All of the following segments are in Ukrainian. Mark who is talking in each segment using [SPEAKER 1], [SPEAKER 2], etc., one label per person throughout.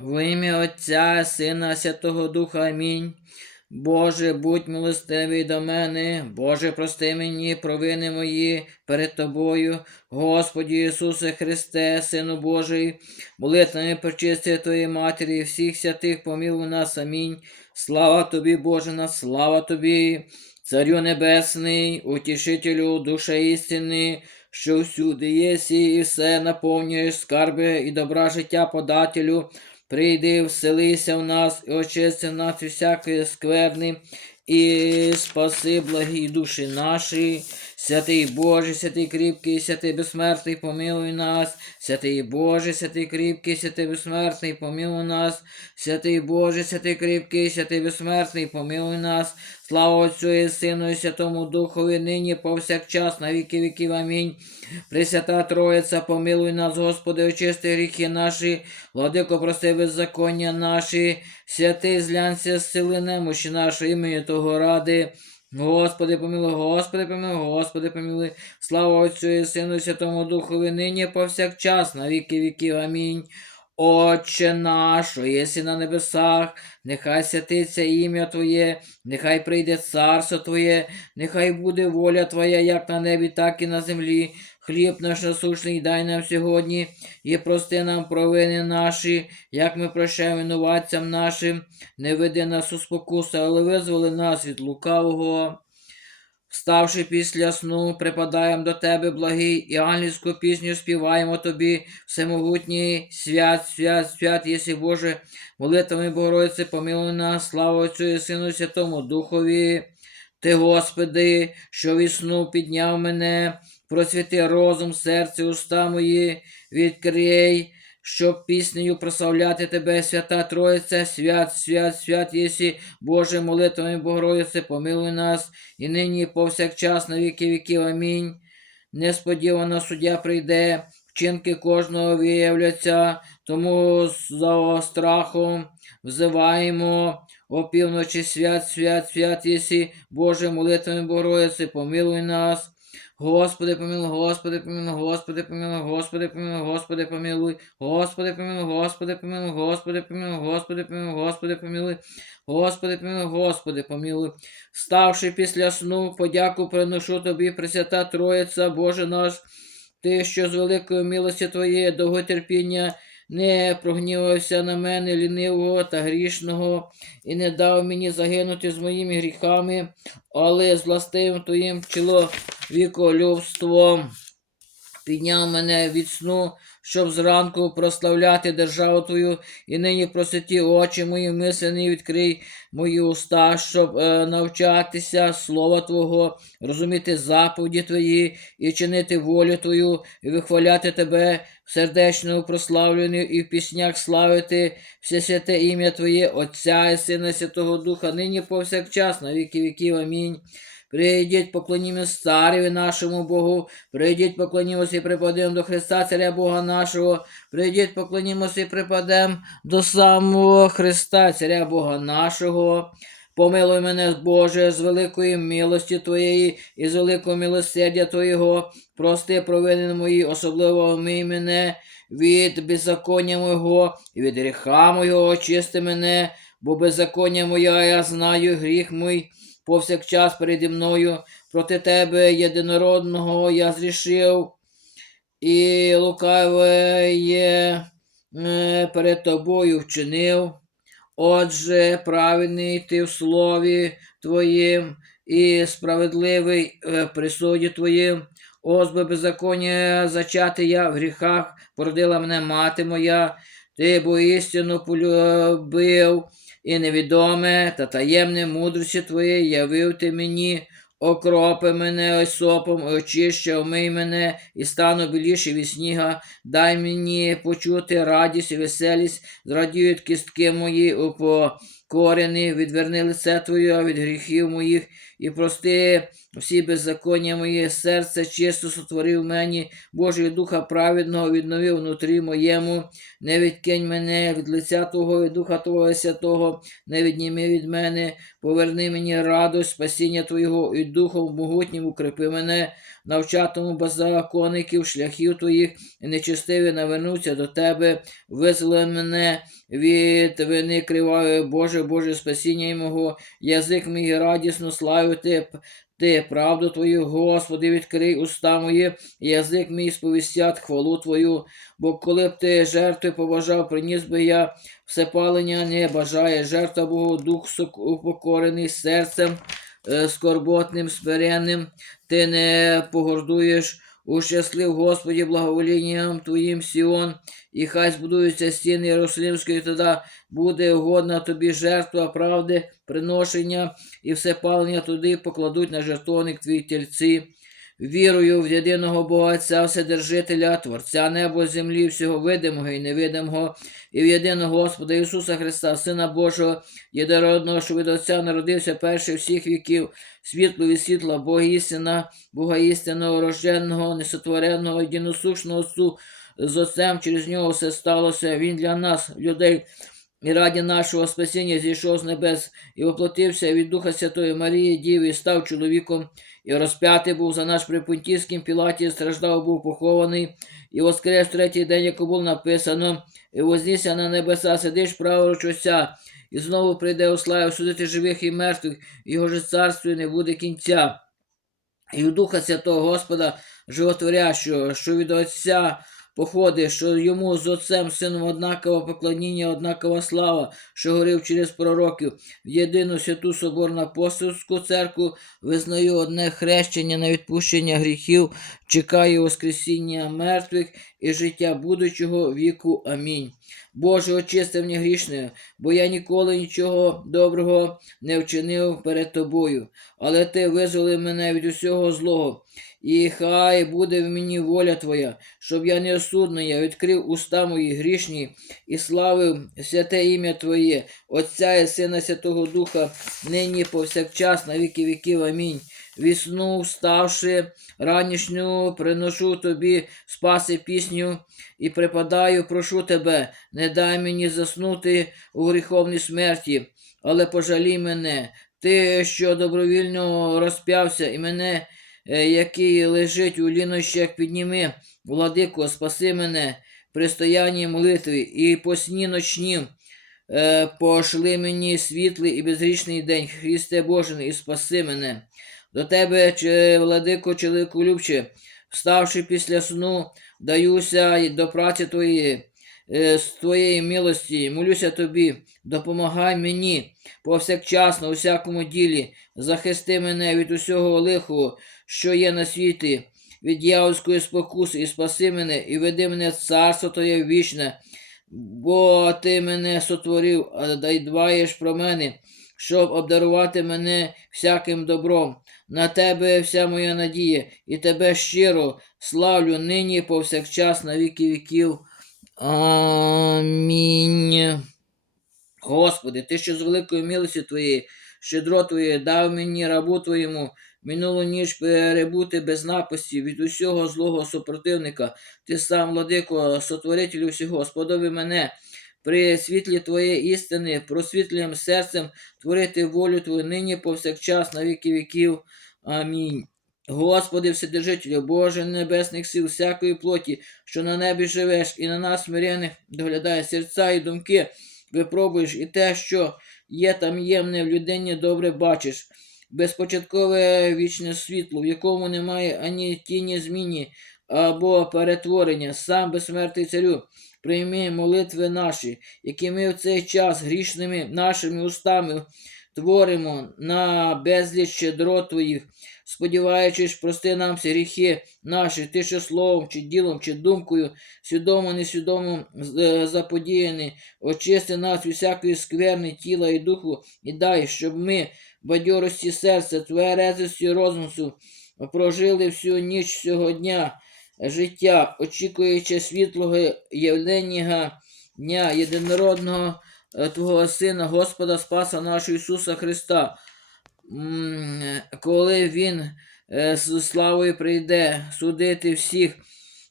[SPEAKER 1] В ім'я Отця, Сина, Святого Духа. Амінь. Боже, будь милостивий до мене, Боже, прости мені провини мої перед Тобою, Господі Ісусе Христе, Сину Божий, молитвами причисти Твоєї Матері, і всіх святих помилуй нас. Амінь. Слава Тобі, Боже, на слава Тобі, Царю Небесний, утішителю душа істини, що всюди єсі і все наповнюєш скарби і добра життя подателю. Прийди, вселися в нас і очисти нас від всякої скверни, і спаси благі душі наші. Святий Боже, святий кріпкий, святий безсмертний, помилуй нас, святий Боже, святий кріпкий, святий безсмертний, помилуй нас, святий Боже, святий кріпкий, святий безсмертний, помилуй нас. Слава Отцю і Сину, і Святому Духові, нині повсякчас, на віки віків. Амінь. Пресвята Троїця, помилуй нас, Господи, очисти гріхи наші, владико, прости беззаконня наші, святий злянься з сили немощі нашої імені того ради. Господи, помилуй, Господи, помилуй, Господи, помилуй. Слава Отцю і Сину, і Святому Духові, нині повсякчас, на віки віків. Амінь. Отче наш, єси на небесах, нехай святиться ім'я Твоє, нехай прийде царство Твоє, нехай буде воля Твоя, як на небі, так і на землі. Хліб наш насущний дай нам сьогодні, і прости нам провини наші, як ми прощаємо винуватцям нашим, не веди нас у спокусу, але визволи нас від лукавого. Вставши після сну, припадаємо до тебе, благий, і ангельську пісню співаємо тобі, всемогутній, свят, свят, свят, єси Боже, молитвами Богородиці, помилуй нас, слава Отцю і Сину, Святому Духові. Ти, Господи, що від сну підняв мене, просвіти розум, серце, уста мої, відкрий, щоб піснею прославляти Тебе, свята Троїця, свят, свят, свят єсі, Боже, молитвами Богородиці, помилуй нас, і нині повсякчас на віки віків. Амінь. Несподівано суддя прийде, вчинки кожного виявляться, тому за страхом взиваємо. О півночі свят, свят, свят єсі, Боже, молитвами Богородиці, помилуй нас. Господи, помилуй, Господи, помилуй, Господи, помилуй, Господи, помилуй, Господи, помилуй, Господи, помилуй, Господи, помилуй, Господи, помилуй, Господи, помилуй, Господи, помилуй, Господи, помилуй, Господи, помилуй. Ставши після сну, подяку приношу Тобі, Пресвята Троїця, Боже наш, Ти, що з великою милості Твоєї довготерпіння не прогнівався на мене лінивого та грішного, і не дав мені загинути з моїми гріхами, але з властивим Твоїм чоловіколюбством підняв мене від сну, щоб зранку прославляти державу Твою, і нині просвіті очі мої мислені, відкрий мої уста, щоб е, навчатися слова Твого, розуміти заповіді Твої і чинити волю Твою, і вихваляти Тебе в сердечному прославленні і в піснях славити все святе ім'я Твоє, Отця і Сина Святого Духа, нині повсякчас, на віки віків. Амінь. Прийдіть, поклонімось цареві нашому Богу, прийдіть, поклонімося і припадемо до Христа, Царя Бога нашого, прийдіть, поклонімося і припадемо до самого Христа, Царя Бога нашого. Помилуй мене, Боже, з великої милості Твоєї і з великого милосердя Твоєго, прости провини мої, особливо омий мене від беззаконня мого і від гріха мого, очисти мене, бо беззаконня моя я знаю, гріх мій повсякчас переді мною, проти тебе єдинородного я зрішив, і лукаве є е, перед тобою вчинив. Отже, праведний ти в слові Твоїм і справедливий е, в присуді Твоїм. Ось би беззаконня зачати я в гріхах, породила мене мати моя, ти бо істину полюбив і невідоме та таємне мудрості Твоє явив ти мені, окропи мене осопом, очище, омий мене, і стану біліше від сніга, дай мені почути радість і веселість, зрадіють кістки мої упокорені, відверни лице Твоє від гріхів моїх, і прости всі беззаконня моє. Серце чисто сотворив мені, Божий Духа праведного відновив внутрі моєму, не відкинь мене від лиця Твого і Духа Твого Святого, не відніми від мене, поверни мені радость, спасіння Твого і Духом могутнім укрепи мене, навчатиму беззаконників шляхів твоїх, і нечестиві навернуться до тебе, визволи мене від вини кривавої, Боже, Боже, спасіння мого, язик мій радісно славити. Ти правду Твою, Господи, відкрий уста мої, язик мій сповістять хвалу Твою, бо коли б ти жертви побажав, приніс би я всепалення не бажає, жертва Богу, дух упокорений серцем, скорботним, смиренним, ти не погордуєш, ущаслив, Господі, благоволінням Твоїм Сіон, і хай збудуються стіни Єрусалимської, тоді буде угодна тобі жертва правди, приношення і все палення туди покладуть на жертовник твій тельці. Вірую в єдиного Бога Отця, Вседержителя, Творця неба, землі, всього видимого і невидимого, і в єдиного Господа Ісуса Христа, Сина Божого, єдинородного, що від Отця народився перший всіх віків, світло від світла, Бога істина, Бога істинного, рожденного, несотвореного, єдиносушного Отцу, з Отцем через нього все сталося. Він для нас, людей, і раді нашого спасіння зійшов з небес і воплотився від Духа Святої Марії, Діви, став чоловіком, і розп'ятий був за наш при Пілаті, страждав, був похований, і воскрес третій день, як було написано, і вознісся на небеса, сидиш праворуч Отця, і знову прийде у славі судити живих і мертвих, і його ж царству не буде кінця. І у Духа Святого Господа, животворящого, що від Отця походить, що йому з Отцем Сином однакове поклоніння, однакова слава, що говорив через пророків, в єдину святу соборну апостольську церкву, визнаю одне хрещення на відпущення гріхів, чекаю Воскресіння мертвих і життя будучого віку. Амінь. Боже, очисти мені грішне, бо я ніколи нічого доброго не вчинив перед тобою, але ти визволи мене від усього злого. І хай буде в мені воля Твоя, щоб я неосудно я відкрив уста мої грішні і славив святе ім'я Твоє, Отця і Сина Святого Духа, нині повсякчас на віки віків. Амінь. Вісну вставши ранішню, приношу тобі спаси пісню і припадаю, прошу тебе, не дай мені заснути у гріховній смерті, але пожалій мене, ти, що добровільно розп'явся, і мене який лежить у лінощах, підніми, владико, спаси мене при стоянні молитви і по сні ночнім. Е, Пошли мені світлий і безгрішний день, Христе Божий, і спаси мене. До тебе, чи, владико, чоловіку любче, вставши після сну, даюся до праці твоєї, е, з твоєї милості, молюся тобі, допомагай мені повсякчас на усякому ділі, захисти мене від усього лихого, що є на світі, від дьявольської спокуси, і спаси мене, і веди мене царство Твоє вічне, бо ти мене сотворив, а дай дбаєш про мене, щоб обдарувати мене всяким добром. На тебе вся моя надія, і тебе щиро славлю нині повсякчас на віки віків. Амінь. Господи, ти що з великої милості Твоєї, щедро Твоєї, дав мені рабу Твоєму, минулу ніч перебути без напасті від усього злого супротивника. Ти сам, владико, сотворителю всього, сподоби мене при світлі Твоєї істини, просвітлюєм серцем творити волю Твою нині повсякчас на віки віків. Амінь. Господи, Вседержителю, Боже небесних сил, всякої плоті, що на небі живеш, і на нас смиряних доглядає серця і думки, випробуєш, і те, що є там ємне в людині, добре бачиш. Безпочаткове вічне світло, в якому немає ані тіні зміні або перетворення, сам безсмертний царю, прийми молитви наші, які ми в цей час грішними нашими устами творимо на безліч щедрот Твоїх, сподіваючись, прости нам всі гріхи наші, ти що словом, чи ділом, чи думкою, свідомо, несвідомо заподіяні, очисти нас від всякої скверни тіла і духу, і дай, щоб ми, бадьорості серця, тверезості розуму, прожили всю ніч цього дня життя, очікуючи світлого явлення дня єдинородного е, Твого Сина, Господа Спаса нашого Ісуса Христа, коли Він е, з славою прийде судити всіх,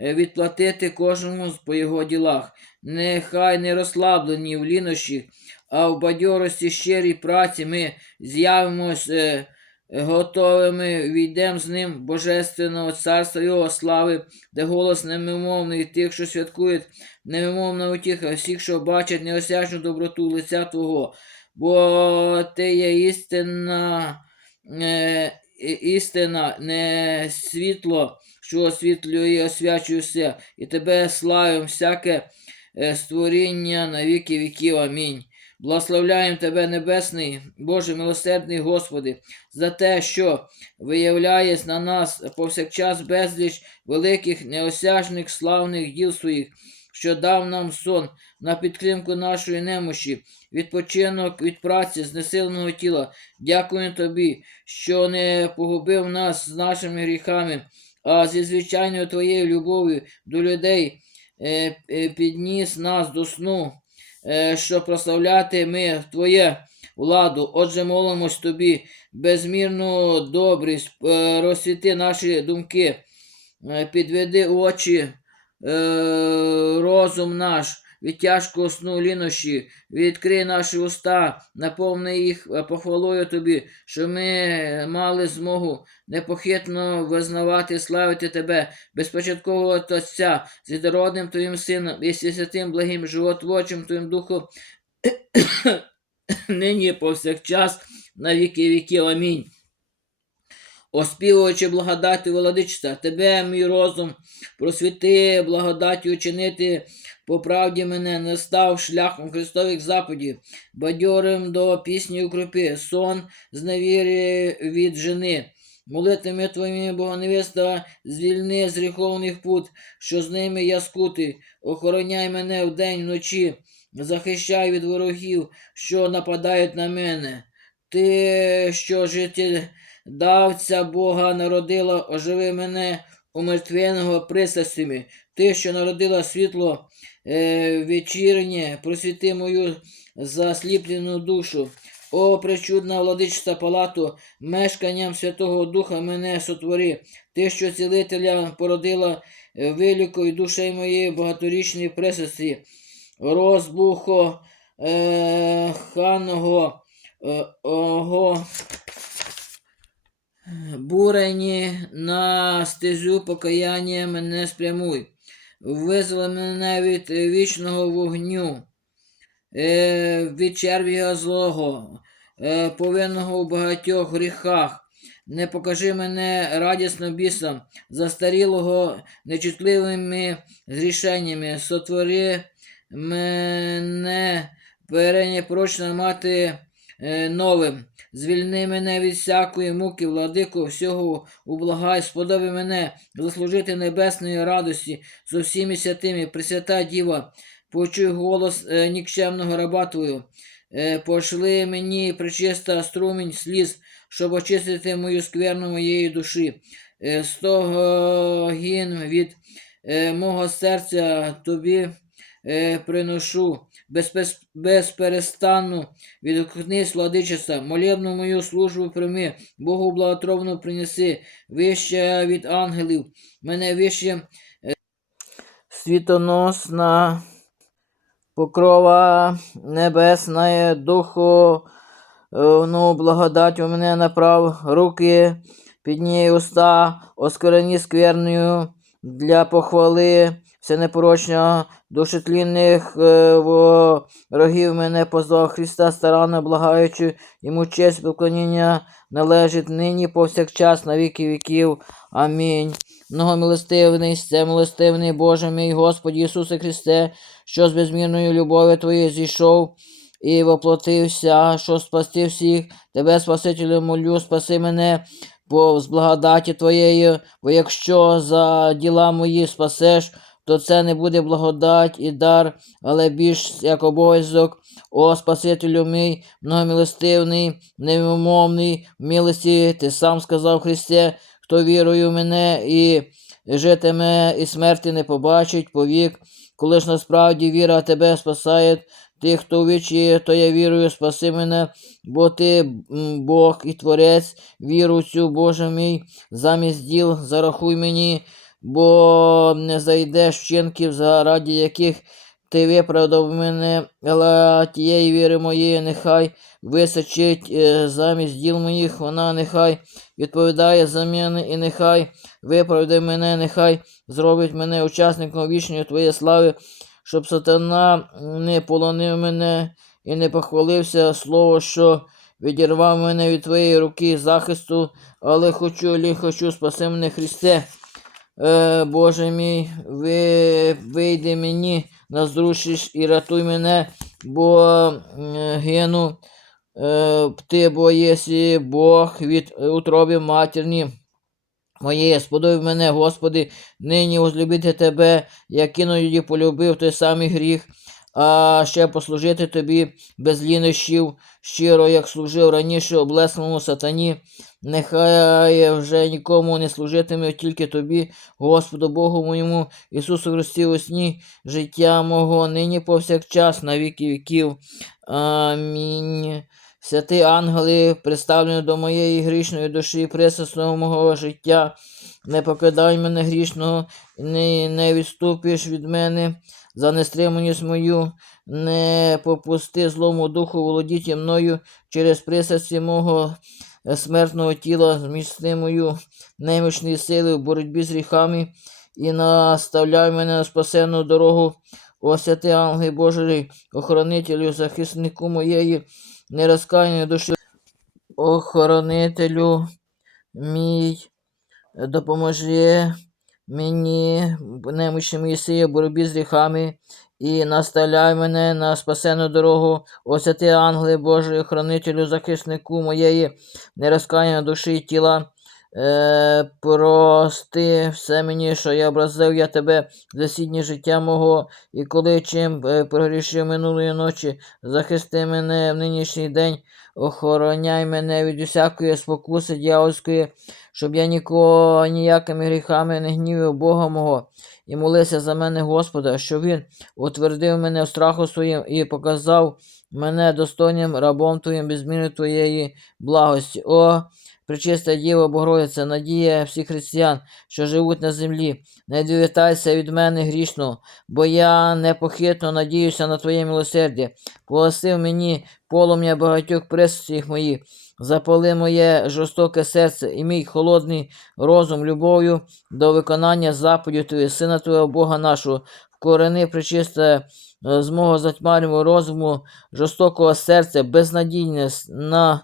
[SPEAKER 1] е, відплатити кожному по його ділах. Нехай не розслаблені в лінощі, а в бадьорості щирій праці ми з'явимось е, готовими війдемо з ним божественного царства Його слави, де голос немимовний тих, що святкують, немимовна утіха всіх, що бачать неосяжну доброту лиця Твого, бо Ти є істина, е, істина, не світло, що освітлює і освячує все, і Тебе славим всяке е, створіння на віки віків. Амінь. Благословляємо Тебе, Небесний, Боже милосердний Господи, за те, що виявляєш на нас повсякчас безліч великих, неосяжних, славних діл своїх, що дав нам сон на підтримку нашої немощі, відпочинок від праці, знесиленого тіла. Дякую Тобі, що не погубив нас з нашими гріхами, а зі звичайною Твоєю любов'ю до людей е, е, підніс нас до сну, що прославляти ми Твоє владу. Отже, молимось Тобі, безмірну добрість, е, розсвіти наші думки, е, підведи очі, е, розум наш від тяжкого сну лінощі, відкрий наші уста, наповни їх похвалою Тобі, що ми мали змогу непохитно визнавати і славити Тебе, безпочаткового Отця, з єдинородним Твоїм Сином і святим благим животворчим Твоїм Духом, нині повсякчас на віки віків. Амінь. Оспівуючи благодаті владичця, тебе, мій розум, просвіти, благодаті учинити по правді мене, не став шляхом Христових заповідей, бадьорим до пісні укропи, сон з невірі від жени. Молитими твоїми Богоневіста, звільни з гріховних пут, що з ними я скутий, охороняй мене вдень вночі, захищай від ворогів, що нападають на мене. Ти, що житель давця Бога народила, оживи мене умертвеного пристрастями. Ти, що народила світло е, вечірнє, просвіти мою засліплену душу. О, причудна владичця палату, мешканням Святого Духа мене сотвори. Ти, що цілителя породила, е, вилікуй душею моєї багаторічної присесті, розбухо е, ханого, е, ого, бурені на стезю покаяння мене спрямуй. Визволи мене від вічного вогню, е, від черв'я злого, е, повинного у багатьох гріхах. Не покажи мене радісно бісом, застарілого нечутливими зрішеннями, сотвори мене перенепрочно мати новим. Звільни мене від всякої муки, владико, всього ублагай, сподоби мене заслужити небесної радості з усіми святими, Пресвята Діва, почуй голос е, нікчемного раба Твою, е, пошли мені причиста струмінь сліз, щоб очистити мою скверну моєї душі. Е, з того гін від е, мого серця тобі е, приношу безпес- безперестанну відгукнись, владичества, молебну мою службу прийми, Богу благотровну принеси, вище від ангелів, мене вище е, світоносна покрова небесна, духу, е, ну, благодать у мене направ руки, підній уста, оскверні скверною для похвали всенепорочного, душетлінних е, ворогів мене позвав Христа старанно благаючи, йому честь поклоніння належить нині повсякчас на віки віків. Амінь. Многомилостивний, всемилостивний Боже мій Господи Ісусе Христе, що з безмірною любов'ю Твоєю зійшов і воплотився, що спасти всіх, Тебе, Спасителю, молю, спаси мене по з благодаті Твоєї, бо якщо за діла мої спасеш, то це не буде благодать і дар, але більш як обов'язок. О Спасителю мій, многомилостивний, невимовний, в милості, ти сам сказав Христе, хто вірує в мене і житиме, і смерті не побачить повік, коли ж насправді віра тебе спасає. Ти, хто вічі, то я вірую, спаси мене, бо ти Бог і Творець, віру цю, Боже мій, замість діл зарахуй мені, бо не зайдеш вчинків, заради яких ти виправдав мене, але тієї віри моєї нехай височить е, замість діл моїх, вона нехай відповідає за мене, і нехай виправдає мене, нехай зробить мене учасником вічної твоєї слави, щоб сатана не полонив мене і не похвалився слово, що відірвав мене від твоєї руки захисту, але хочу, лі хочу, спаси мене Христе. Е, Боже мій, ви, вийди мені на зручність і рятуй мене, бо е, гину. Е, ти, бо єсі Бог від е, утроби матерні. Моє, сподобай мене, Господи, нині возлюбити Тебе, як іноді полюбив той самий гріх, а ще послужити Тобі без лінощів, щиро, як служив раніше облесному сатані. Нехай вже нікому не служитиме, тільки Тобі, Господу Богу моєму, Ісусу Христі, у сні життя мого, нині повсякчас, на віки віків. Амінь. Святі ангели, представлені до моєї грішної душі, присутного мого життя, не покидай мене грішного, не, не відступиш від мене за нестриманість мою, не попусти злому духу володіти мною через присадці мого е, смертного тіла, зміцни мою немічні сили в боротьбі з гріхами і наставляй мене на спасенну дорогу, о святий ангел Божий, охоронителю, захиснику моєї нерозкаяної душі, охоронителю мій, допоможи мені, немічні мої в боротьбі з гріхами, і наставляй мене на спасену дорогу, о святий ангеле Божий, хранителю, захиснику моєї нерозкаяної душі і тіла. Е, прости все мені, що я образив я тебе засідні життя мого, і коли чим е, прогрішив минулої ночі, захисти мене в нинішній день, охороняй мене від усякої спокуси дьявольської, щоб я нікого ніякими гріхами не гнівив Бога мого, і молився за мене Господа, щоб Він утвердив мене в страху своїм і показав мене достойним рабом Твоїм без зміни Твоєї благості. О, Пречиста Діва Богородиця, надія всіх християн, що живуть на землі, не відвітайся від мене грішного, бо я непохитно надіюся на Твоє милосердя. Погласив мені полум'я багатьох присутніх моїх, запали моє жорстоке серце і мій холодний розум любов'ю до виконання заповідей Твоїх, Сина Твого Бога нашого, вкорени причисте е, з мого затьмарного розуму, жорстокого серця, безнадійність на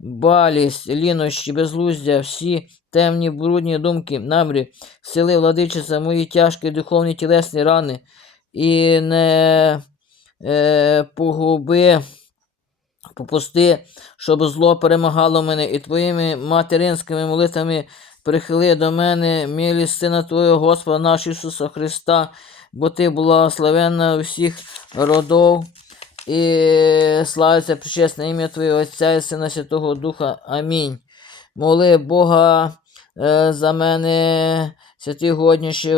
[SPEAKER 1] недбалість, лінощі, безглуздя, всі темні, брудні думки, намрі, сили владичиця, мої тяжкі духовні тілесні рани, і не е, погуби, попусти, щоб зло перемагало мене, і твоїми материнськими молитвами прихили до мене милість Сина Твого Господа нашого Ісуса Христа, бо Ти благословенна усіх родов. І славиться причесне ім'я Твоє Отця і Сина Святого Духа. Амінь. Моли Бога е, за мене, святі годніші,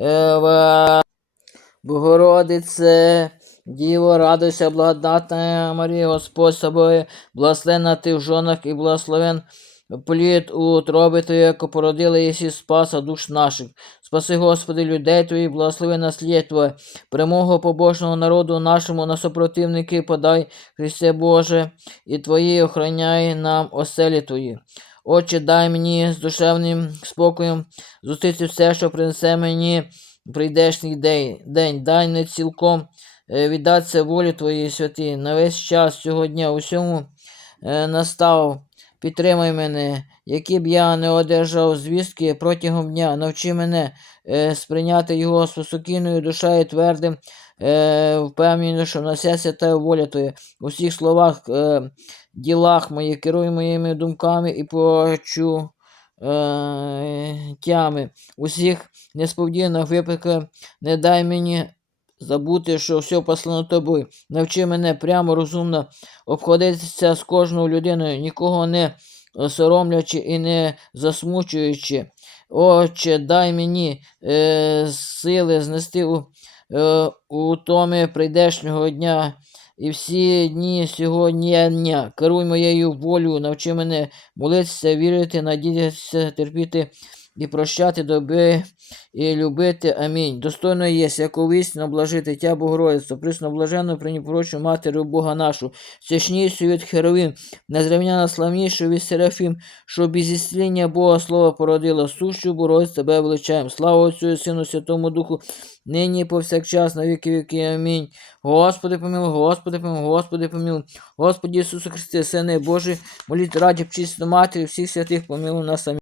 [SPEAKER 1] е, Богородице, Діво, радуйся, благодатна Марія, Господь з тобою, благословена ти в жонах і благословен плід утроби Твоє, яко породила єсі спаса душ наших. Спаси, Господи, людей Твоїх, благослови наслідя Твоє, перемогу побожного народу нашому на супротивники подай, Христе Боже, і Твої охороняй нам оселі Твої. Отче, дай мені з душевним спокоєм зустріти все, що принесе мені прийдешній день. день. Дай не цілком е, віддатися волі Твоїй святій на весь час цього дня усьому е, настав. Підтримай мене, які б я не одержав звістки протягом дня, навчи мене е, сприйняти його спокійною душею твердим, е, впевнений, що на все свята воля Твоя. У всіх словах, е, ділах моїх, керуй моїми думками і почу. Е, тями. Усіх несповдінних випадках не дай мені забути, що все послано тобою. Навчи мене прямо розумно обходитися з кожною людиною, нікого не соромлячи і не засмучуючи. Отче, дай мені е, сили знести у, е, у томі прийдешнього дня. І всі дні сьогодні керуй моєю волею, навчи мене молитися, вірити, надіятися, терпіти і прощати доби і любити. Амінь. Достойно є, яку істину блажити Тя Богородицю, присно блаженну, преніпорочну Матерю Бога нашу, свящнішою від Херовим, незрівняно славнішою від Серафім, що без ісцілення Бога Слова породила, сущу Богородицю тебе величаємо. Слава Отцю і Сину Святому Духу, нині повсякчас, на віки віки. Амінь. Господи помилуй, Господи помилуй, Господи помилуй. Господи Ісусу Христе, Сине Божий, моліть раді чисто Матері, всіх святих помилуй нас. Амінь.